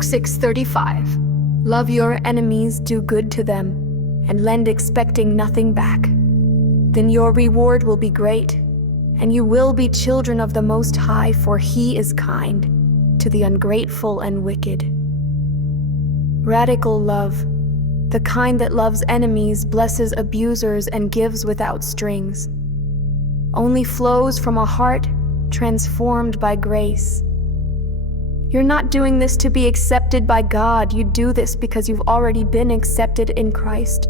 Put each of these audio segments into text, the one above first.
Luke 6:35. Love your enemies, do good to them, and lend expecting nothing back. Then your reward will be great, and you will be children of the Most High, for He is kind to the ungrateful and wicked. Radical love, the kind that loves enemies, blesses abusers, and gives without strings, only flows from a heart transformed by grace. You're not doing this to be accepted by God. You do this because you've already been accepted in Christ.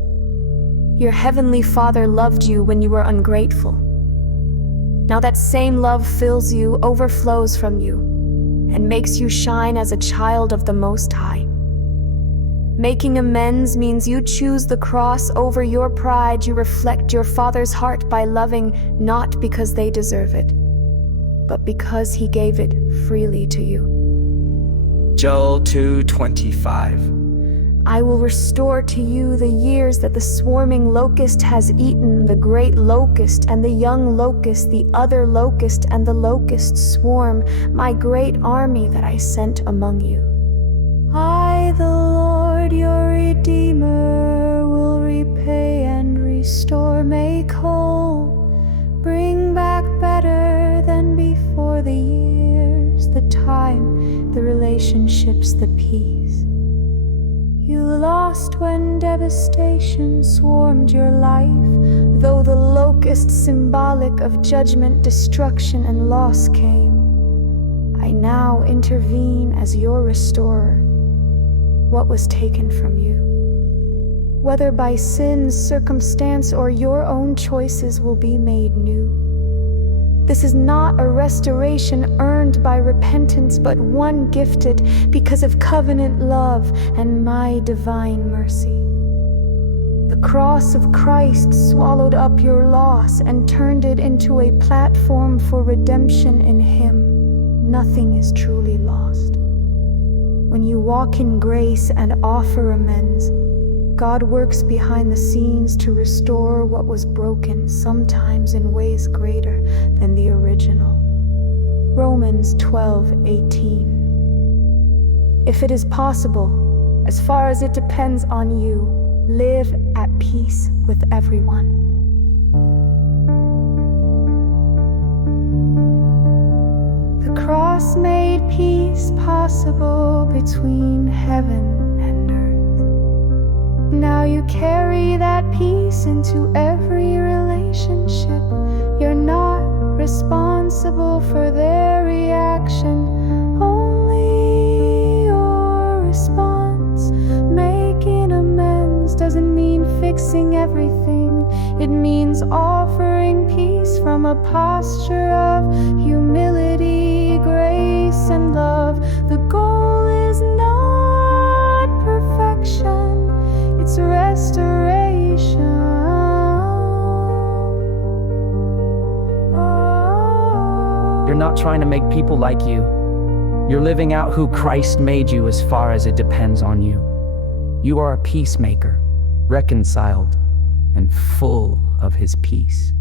Your heavenly Father loved you when you were ungrateful. Now that same love fills you, overflows from you, and makes you shine as a child of the Most High. Making amends means you choose the cross over your pride. You reflect your Father's heart by loving, not because they deserve it, but because He gave it freely to you. Joel 2:25. I will restore to you the years that the swarming locust has eaten, the great locust and the young locust, the other locust and the locust swarm, my great army that I sent among you. I, the Lord your Redeemer, will repay and restore, make whole, bring back better than before the years, the time, the relationships, the peace you lost when devastation swarmed your life. Though the locust, symbolic of judgment, destruction, and loss, came, I now intervene as your restorer. What was taken from you, whether by sin, circumstance, or your own choices, will be made new. This is not a restoration earned by repentance, but one gifted because of covenant love and my divine mercy. The cross of Christ swallowed up your loss and turned it into a platform for redemption in Him. Nothing is truly lost. When you walk in grace and offer amends, God works behind the scenes to restore what was broken, sometimes in ways greater than the original. Romans 12:18. If it is possible, as far as it depends on you, live at peace with everyone. The cross made peace possible between heaven and earth. Now you carry that peace into every relationship. You're not responsible for their reaction, only your response. Making amends doesn't mean fixing everything. It means offering peace from a posture of humility, grace, and love. The goal is not perfection, it's restoration. You're not trying to make people like you. You're living out who Christ made you as far as it depends on you. You are a peacemaker, reconciled, and full of His peace.